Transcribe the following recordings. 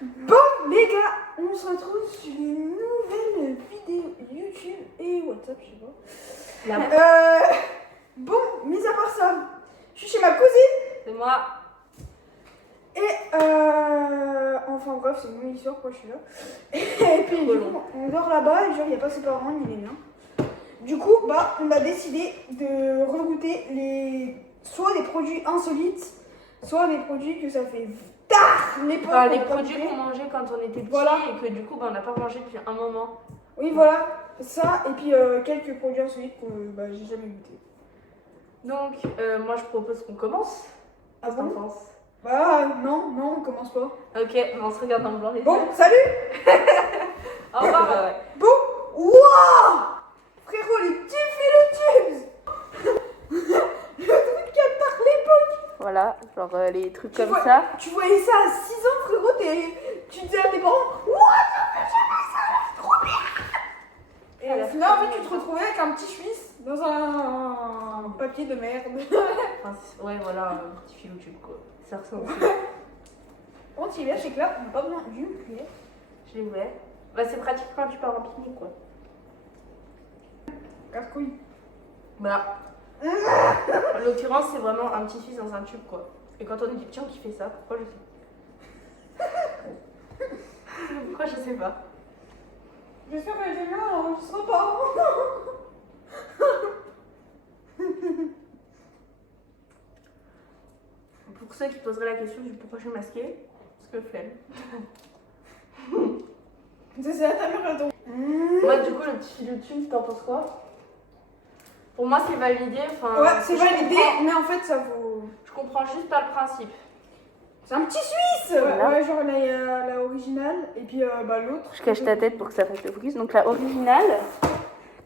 Bon les gars, on se retrouve sur une nouvelle vidéo YouTube et WhatsApp, je sais pas. Bon, mis à part ça, je suis chez ma cousine. C'est moi. Et enfin bref, c'est mon histoire pourquoi je suis là. Et puis du coup, on dort là-bas et genre il n'y a pas ses parents ni les miens. Du coup, on a décidé de regoûter soit des produits insolites, soit des produits que ça fait tard l'époque. Les produits qu'on mangeait quand on était petits, voilà. et que du coup on n'a pas mangé depuis un moment. Oui voilà, ça et puis quelques produits insolites que j'ai jamais goûté. Donc moi je propose qu'on commence. Ah Qu'est-ce que t'en bon? penses? Non, on commence pas. Ok, on se regarde dans le blanc les Bon, yeux. salut. Au revoir. Ouais. Bon, waouh, frérot, les petits philotubes. Le truc qui a tard l'époque. Voilà, genre les trucs Tu comme vois- ça. Tu voyais ça à 6 ans, frérot, tu disais à tes parents, ouah, jamais ça, c'est trop bien. Et au final, en fait, tu te retrouvais avec un petit Suisse dans un papier de merde. Enfin, ouais, voilà, un petit fil au tube quoi. Ça ressemble. Quand il est, c'est que là, on n'a pas besoin d'une cuillère. Je l'ai ouvert. Bah, c'est pratique quand tu pars en pique-nique quoi. Casse-couille. Voilà. En l'occurrence, c'est vraiment un petit Suisse dans un tube quoi. Et quand on est petit, on kiffait ça. Pourquoi je sais Pourquoi je sais pas. J'espère que les amis n'enregistrent pas. Pour ceux qui poseraient la question du pourquoi je suis masquée, parce que flemme. C'est la ta mère, donc. Moi, du coup, le petit fil de tube, t'en penses quoi? Pour moi, c'est validé. Enfin, Ouais, c'est je validé, comprends- mais en fait, ça vaut. Je comprends juste pas le principe. C'est un petit Suisse. Voilà. Ouais, genre la originale, et puis l'autre. Je cache ta tête pour que ça fasse le focus. Donc, la originale,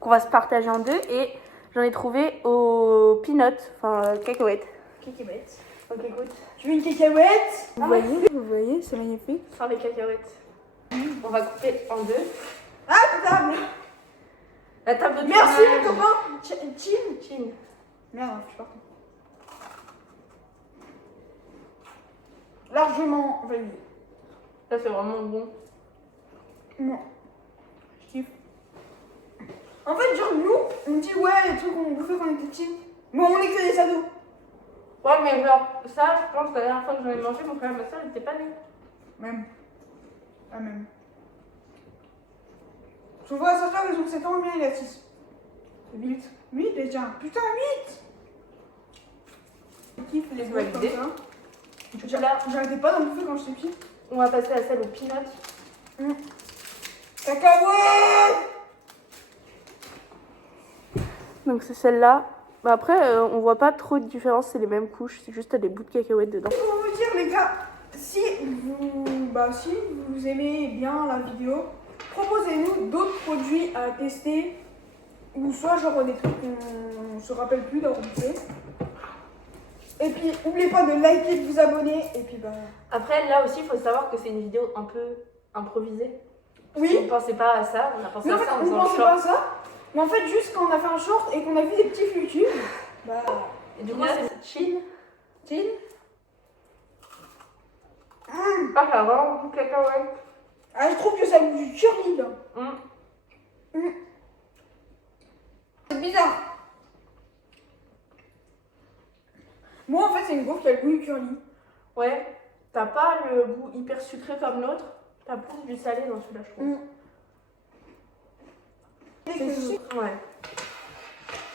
qu'on va se partager en deux, et j'en ai trouvé au peanut, enfin, cacahuète. Cacahuète. Donc, écoute, Tu veux une cacahuète? Vous voyez, c'est magnifique. sans les cacahuètes. On va couper en deux. Ah, table. La table de Merci, tournage. mon copain. Chin. Chin. Merde, je suis partie. Largement validé. Ça, c'est vraiment bon. Non. Je kiffe. En fait, genre, nous, on dit ouais, les trucs qu'on bouffait quand on était petits. Mais on est que des ados. Ouais, mais genre, ça, je pense que la dernière fois que j'en ai mangé, mon frère et ma soeur, ils étaient pas nés. Même. Ah, même. Je vois ça, ils ont 7 ans, bien il a 6. 8. 8 déjà. Putain, 8. Je kiffe les C'est boîtes comme validé. ça. Du coup, là, J'arrêtais pas d'en bouffer quand j'étais petit. on va passer à celle au peanut. Cacahuète. Donc, c'est celle-là. Bah, après, on voit pas trop de différence, c'est les mêmes couches, c'est juste des bouts de cacahuètes dedans. Pour vous dire, les gars, si vous aimez bien la vidéo, proposez-nous d'autres produits à tester. Ou soit genre des trucs qu'on se rappelle plus d'avoir fait. Et puis, n'oubliez pas de liker, de vous abonner. Et puis, Après, là aussi, il faut savoir que c'est une vidéo un peu improvisée. oui. On pensait pas à ça, on a pensé Mais en à fait, ça en on faisant pensait le pas à short. ça. Mais en fait, juste quand on a fait un short et qu'on a vu des petits flutubes, Et du coup, c'est chill. chill. Ah, ça a vraiment beaucoup de cacahuètes. Ah, je trouve que ça goûte du curly là. C'est bizarre. Moi, en fait, c'est une gaufre qui a le goût du curly. Ouais, t'as pas le goût hyper sucré comme l'autre, t'as plus du salé dans celui-là, je trouve. Ouais.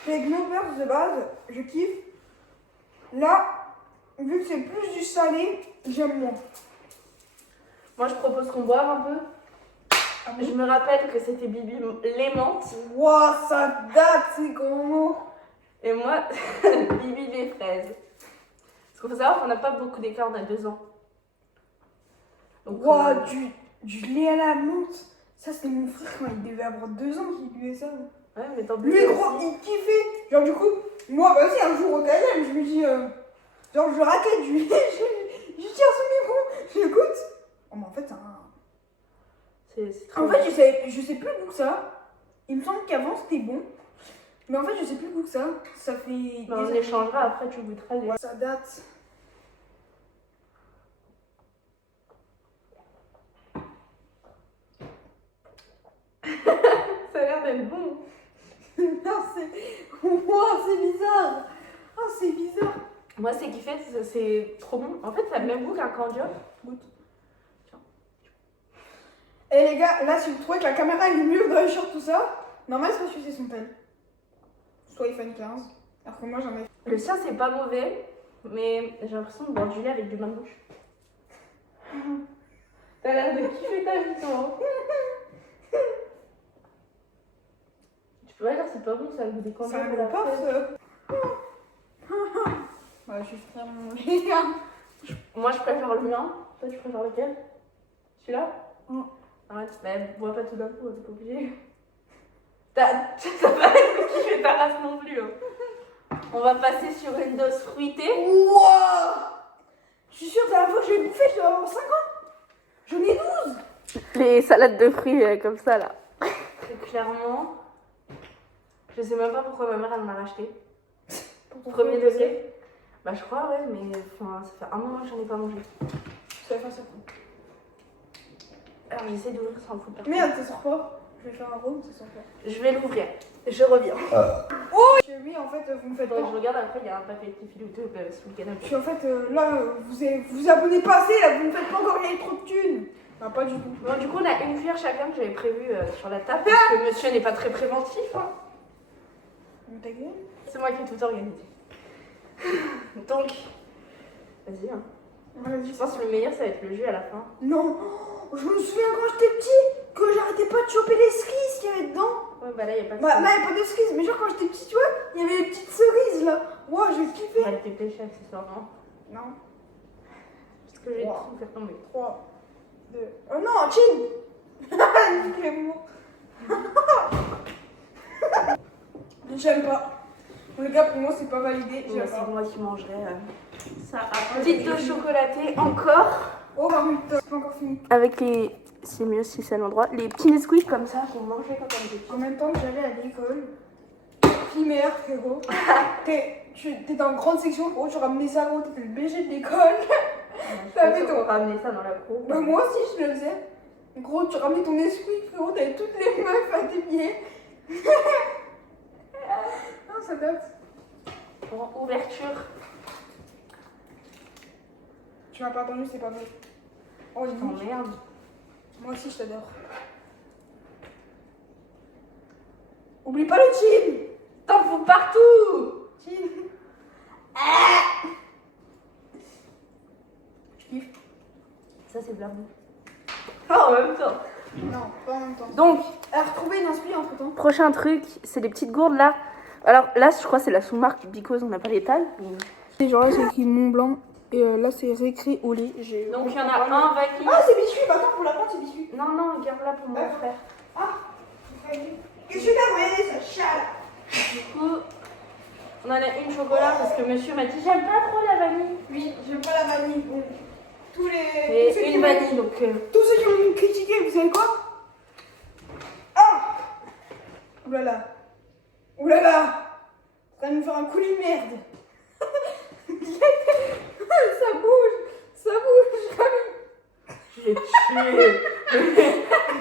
Les Gnobers de base, je kiffe. Là, vu que c'est plus du salé, j'aime moins. Moi, je propose qu'on boive un peu. Ah Je me rappelle que c'était Bibi les menthes. Wouah, ça date, ces grands mots. Et moi, Bibi les fraises. Parce qu'il faut savoir qu'on n'a pas beaucoup d'écart, on a 2 ans. Donc, Wouah, du lait à la menthe. Ça, c'était mon frère quand il devait avoir 2 ans qu'il buvait ça. Ouais, mais tant Lui, gros, il kiffait. Genre, du coup, moi, vas-y, un jour au KLM, je me dis, Genre, je raquette, je tire ce micro, je goûte. Oh, mais en fait, c'est un. C'est très En bon. fait, je sais plus le goût que ça. Il me semble qu'avant c'était bon. Mais en fait, je sais plus le goût que ça. Ça fait. Bah, on échangera après, tu goûteras les. Ouais, ça date. Ça a l'air d'être bon. Non, c'est. Wow, c'est bizarre. Oh, c'est bizarre. Moi, c'est kiffé, c'est trop bon. En fait, ça a le même goût qu'un candy. Goûte. Et les gars, là, si vous trouvez que la caméra est mieux dans les shorts, tout ça, normal, c'est parce que c'est son tel. Soit iPhone 15. Alors que moi, j'en ai. Le sien, c'est pas mauvais, mais j'ai l'impression de boire du lait avec du bain de bouche. T'as l'air de kiffer ta vie, toi. Tu peux pas dire c'est pas bon, ça a le goût des candy. Ça me pas, ça. Ouais, je suis vraiment les gars. Moi, je préfère le mien. Toi, tu préfères lequel? Celui-là? Mm. Arrête, mais bois pas tout d'un coup, t'es pas obligé. Ça va être kiffer ta race non plus. Hein. On va passer sur une dose fruitée. Wouah! Je suis sûre que la dernière fois que j'ai bouffé, je dois avoir 5 ans. J'en ai 12. Les salades de fruits comme ça là. Et clairement, je sais même pas pourquoi ma mère elle m'a racheté. Premier degré. Bah je crois ouais, mais enfin, ça fait un moment que j'en ai pas mangé. Ça va faire ça. Alors j'essaie d'ouvrir sans le foutre partout. Merde, ça sort pas. Je vais faire un rhum, ça sort pas. Je vais l'ouvrir. Je reviens. Oui, en fait, vous me faites Attends, pas. je regarde après, il y a un papier qui file sous le canapé. Puis en fait, là, vous abonnez pas assez, là, vous me faites pas encore gagner trop de thunes. Bah, pas du tout. Bon, du coup, on a une cuillère chacun que j'avais prévu sur la table parce que monsieur n'est pas très préventif. Hein. Mais ta gueule. C'est moi qui ai tout organisé. Donc, vas-y. Hein. Vas-y. Je pense que le meilleur, ça va être le jus à la fin. Non, je me souviens quand j'étais petit, que j'arrêtais pas de choper les cerises qu'il y avait dedans. Ouais, bah là, il n'y a pas de Bah, là, il n'y a pas de cerises, mais genre quand j'étais petit, tu vois, il y avait les petites cerises là. Ouah, j'ai kiffé. Elle était pêchée accessoirement. Non. Parce que j'ai Wow. tout faire tomber. 3, 2. Oh non, chin. Nique les mots. J'aime pas. Les gars, pour moi, c'est pas validé. Ouais, J'aime c'est pas. moi qui mangerai ça. Petite dose chocolatée encore. Oh, par contre, c'est pas encore fini. Avec les. C'est mieux si c'est l'endroit. Les petits Nesquik comme ça qu'on mangeait quand on était petit. En même temps que j'allais à l'école, primaire, frérot, t'es dans une grande section, frérot, tu ramenais ça, gros, t'étais le BG de l'école. T'avais ton. ramener ça dans la cour. Bah, moi aussi, je le faisais. Gros, tu ramenais ton esprit, frérot, t'avais toutes les meufs à tes pieds. Non, ça date. Pour ouverture. Tu m'as pas entendu, c'est pas vrai. Oh, dis donc. Merde. Moi aussi, je t'adore. Oublie pas le chin. T'en fous partout. Chin. Je kiffe. Ça, c'est de la boue. Ah, en même temps. Non, pas en même temps. Donc, Elle a retrouvé une inspi entre temps. prochain truc, c'est les petites gourdes là. Alors là, je crois que c'est la sous-marque Because, on n'a pas l'étal. Et genre là, c'est écrit Mont Blanc. Et là, c'est récré au lait. Donc il y en a un vanille. Ah, c'est biscuit. Bah, attends, pour la prendre, c'est biscuit. Non, non, garde-la pour mon frère. Ah, qu'est-ce que tu as voyé, ça chale. Du coup, on en a une chocolat parce que monsieur m'a dit j'aime pas trop la vanille. Oui, j'aime pas la vanille. Bon, tous Et ceux qui une m'ont- vanille donc. Tous ceux qui m'ont critiqué, vous savez quoi? Ah! Oulala. Oulala. Ça va nous faire un coulis de merde. Ça bouge. Ça bouge. J'ai tué.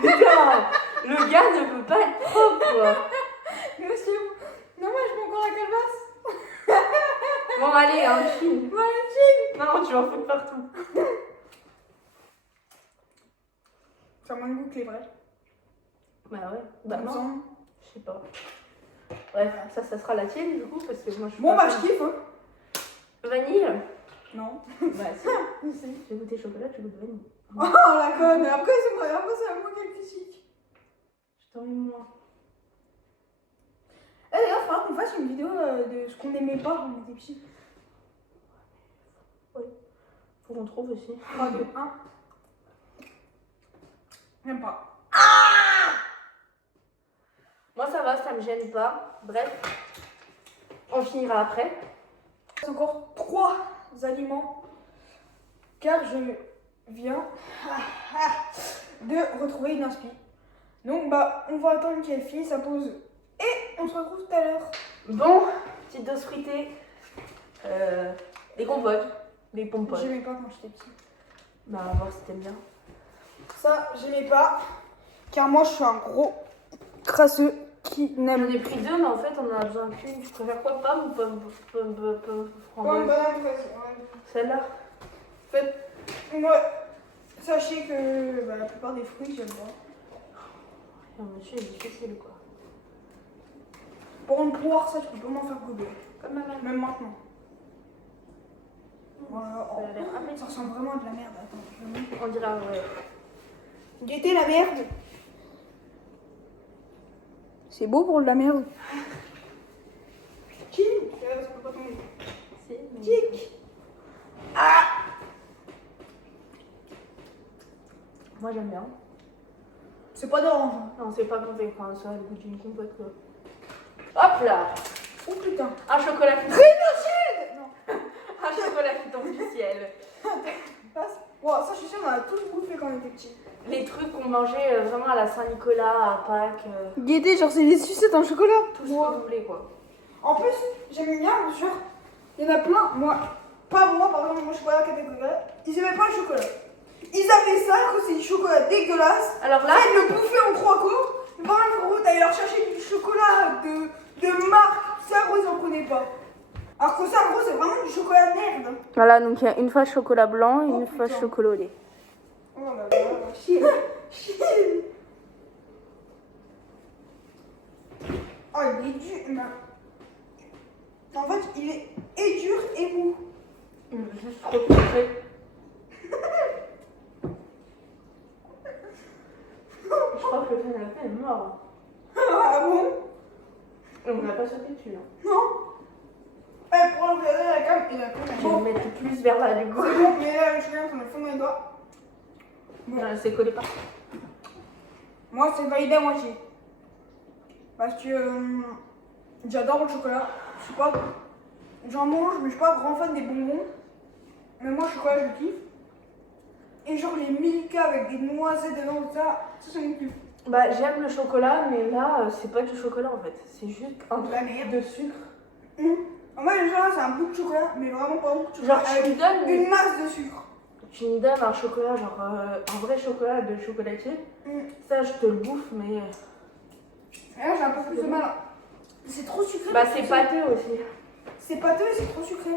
Putain, le gars ne peut pas être propre quoi. Monsieur, non, moi je mets encore la calebasse. Bon allez, un film. Voilà, chill. Non, tu en fous partout. Ça a moins de goût que les vrais. Bah ouais, bah Il me non, semble. je sais pas. Bref, ça sera la tienne du coup parce que moi je suis Bon, pas bah, je kiffe. Hein. vanille. Non. Bah si, Si. j'ai goûté chocolat, tu goûtes vanille. Oh la conne. Après, c'est moi qui ai le physique. Je t'en mets moins. Eh, d'ailleurs, il faudra qu'on fasse une vidéo de ce qu'on n'aimait pas quand on était petits. Faut qu'on trouve aussi. 3, 2, 1. J'aime pas. Moi ça va, ça me gêne pas. Bref, on finira après. C'est encore 3 aliments car je viens de retrouver une inspi. Donc bah on va attendre qu'elle finisse sa pause et on se retrouve tout à l'heure. Bon, petite dose fruitée. Des compotes, des pompotes. J'aimais pas quand j'étais petit. Bah, on va voir si t'aimes bien. Ça, j'aimais pas car moi je suis un gros crasseux qui n'aime. J'en ai pris deux, mais en fait, on en a besoin qu'une. Tu préfères quoi, pomme ou pomme framboise? Celle-là? En fait, moi, sachez que bah, la plupart des fruits, j'aime pas. Oh, monsieur, il est difficile, quoi. Pour une poire, ça, je peux pas m'en faire gober. Comme ma mère. Même maintenant. Voilà. Ça a l'air appétissant. Ça ressemble vraiment à de la merde. Attends, je vais vous- On dirait, ouais. Guettez la merde. C'est beau pour de la merde. Qui ça peut pas tomber. Si, mais... Tic. Ah. Moi, j'aime bien. C'est pas d'orange. Hein. Non, c'est pas mauvais, enfin, ça a le goût d'une compote, quoi. Hop là! Oh putain. Un chocolat qui... Non. Un chocolat qui tombe du ciel. Wow, ça, je suis sûre, on a tous bouffé quand on était petits. Les trucs qu'on mangeait vraiment à la Saint-Nicolas, à Pâques, Guettez, genre c'est des sucettes en chocolat. tout ce que vous voulez, quoi. En plus, j'aime bien, genre, il y en a plein. Moi, pas moi, par exemple, mon chocolat catégorie, ils aimaient pas le chocolat. Ils avaient ça, que c'est du chocolat dégueulasse. Alors là, Ils le bouffaient en 3 coups. Mais par exemple, gros, t'allais leur chercher du chocolat de marque. Ça, gros, ils en prenaient pas. Alors que ça, gros, c'est vraiment du chocolat de merde. voilà, donc il y a une fois chocolat blanc et Oh, une fois putain. chocolat au lait. Oh là là, chier. Chier. Oh, il est dur. Non. En fait, il est et dur et mou. Il est juste trop sucré. Je crois que le canapé est mort. Ah bon? Et on n'a pas sauté dessus. Hein. Non. Eh, pour regarder la cam, il a fait Je vais me mettre plus vers là du coup. C'est bon, mais là, je viens, ça me fond dans les doigts. Bon. C'est collé pas. Moi, c'est validé à moitié. Parce que j'adore le chocolat. Je suis pas. J'en mange, mais je suis pas grand fan des bonbons. Mais moi, le chocolat, je kiffe. Et genre les Milka avec des noisettes dedans, ça me kiffe. Bah, j'aime le chocolat, mais là, c'est pas du chocolat en fait. C'est juste un De la truc merde. de sucre. En fait, le chocolat, c'est un bout de chocolat, mais vraiment pas beaucoup de chocolat. Genre, tu avec lui donnes, une masse de sucre. tu me donnes un chocolat, genre un vrai chocolat de chocolatier. Ça, je te le bouffe, mais. Et là, j'ai un peu plus de mal. C'est trop sucré. Bah, c'est pâteux aussi. C'est pâteux et c'est trop sucré.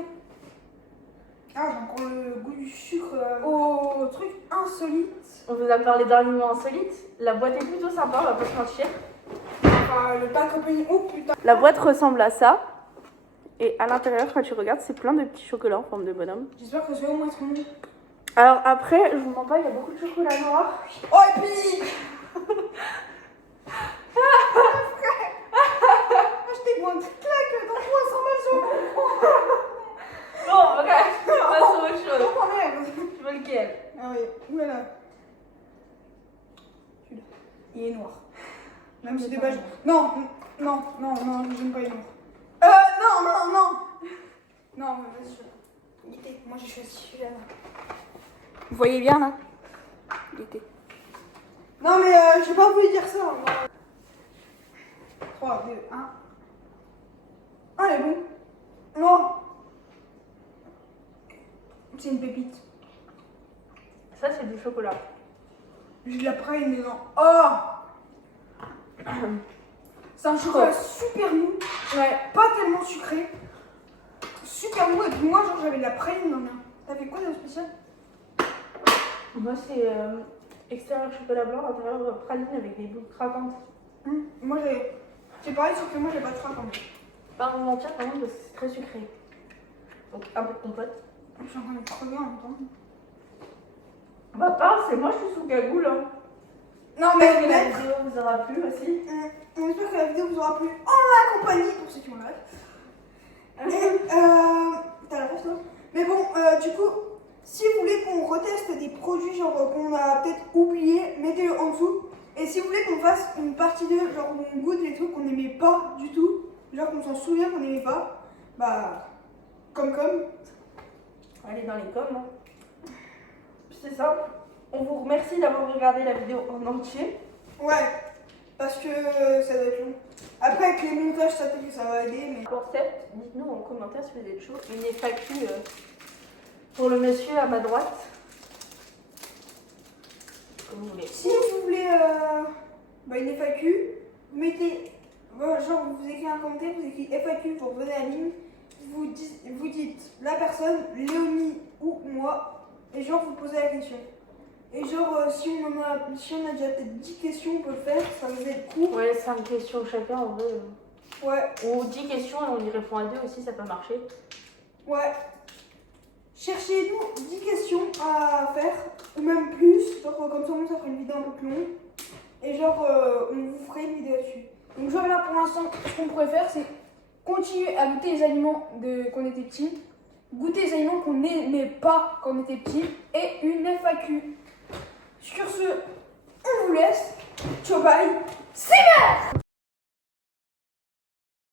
Ah, j'ai encore le goût du sucre au truc insolite. On vous a parlé d'aliments insolites. La boîte est plutôt sympa, on va pas se mentir. Enfin, le pack opening. Oh putain. La boîte ressemble à ça. Et à l'intérieur, quand tu regardes, c'est plein de petits chocolats en forme de bonhomme. J'espère que c'est au moins trop bon. Alors après, je vous mens pas, il y a beaucoup de chocolat noir. Oh, et puis. Je t'ai moins de claque dans toi sans mal sur le coup. Bon, bref, on va sur autre chose. Oh merde. Tu veux lequel? Ah oui, voilà. Celui-là. Il est noir. Même si de base. Non, j'aime pas les noirs. Non. Non, mais vas-y, je... Guettez, moi j'ai choisi celui-là. Vous voyez bien là? Guettez. Non, mais je vais pas vous dire ça. 3, 2, 1. Ah, elle est bon. Non. C'est une pépite. Ça, c'est du chocolat. J'ai de la prime dedans. Oh. C'est un chocolat super mou. Ouais, pas tellement sucré. Super mou. Et puis moi, genre, j'avais de la prime dans le mien. T'avais quoi de spécial? Moi, c'est extérieur chocolat blanc, intérieur praline avec des boules craquantes. Moi, j'ai. C'est pareil, sauf que moi, j'ai pas de craquant. Pas vous mentir, quand même, parce que c'est très sucré. Donc, un peu de compote. Je suis en train de crever en même temps. Bah, pas, c'est moi, je suis sous cagoule. Hein. Non, Mais mais la vidéo vous aura plu aussi. j'espère que la vidéo vous aura plu en ma compagnie, pour ceux qui ont la ref. Et, t'as la ref, toi? Mais bon, du coup, si vous voulez qu'on reteste des produits, genre qu'on a peut-être oublié, mettez-le en dessous. Et si vous voulez qu'on fasse une partie 2, genre où on goûte les trucs qu'on n'aimait pas du tout, genre qu'on s'en souvient qu'on n'aimait pas, bah, comme. Allez dans les coms. Hein. C'est simple. On vous remercie d'avoir regardé la vidéo en entier. Ouais, parce que ça doit être long. Après, avec les montages, ça peut que ça va aider. Mais... Concept, dites-nous en commentaire si vous êtes chaud. Une FAQ pour le monsieur à ma droite. Comme vous voulez. Si vous voulez une FAQ, vous mettez. Genre, vous écrivez un commentaire, vous écrivez FAQ pour venir à la ligne. Vous dites la personne, Léonie ou moi, et genre, vous posez la question. Et genre, si on a déjà peut-être 10 questions, on peut le faire, ça va être court. Ouais, 5 questions chacun en vrai. Ouais. Ou 10 questions et on y répond à 2 aussi, ça peut marcher. Ouais. Cherchez-nous 10 questions à faire, ou même plus, genre comme ça, ça fera une vidéo un peu plus longue. Et genre, on vous ferait une vidéo dessus. Donc genre là, pour l'instant, ce qu'on pourrait faire, c'est continuer à goûter les aliments qu'on était petit, goûter les aliments qu'on n'aimait pas quand on était petit, et une FAQ. Sur ce, on vous laisse. Ciao, bye. C'est